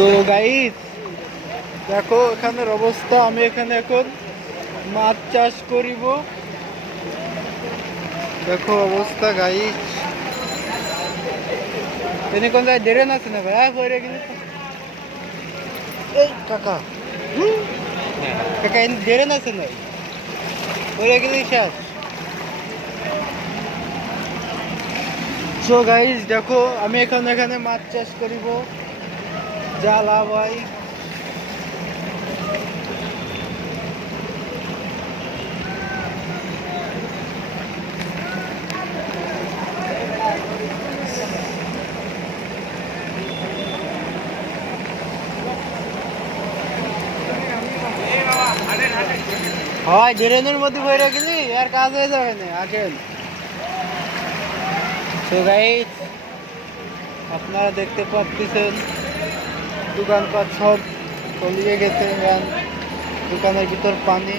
তো গাইস দেখো এখানের অবস্থা। আমি এখানে এখন মাছ চাষ করিব। দেখো অবস্থা গাইস। তিনি কোন জায়গায় দেরেন আছে না ভাই? পরে গেলে তো এই কাকা কাকা এনে দেরেন আছে না? পরে গেলে শেষ। সো গাইস দেখো আমি এখানে মাছ চাষ করিব। যা লাভ হয়। হয় ড্রেনের মধ্যে ভরে গেলি আর কাজ হয়ে যাবে না আগে। তো গাইস আপনারা দেখতে পাচ্ছেন দোকানপাট সব তলিয়ে গেছে। দোকানের ভিতর পানি।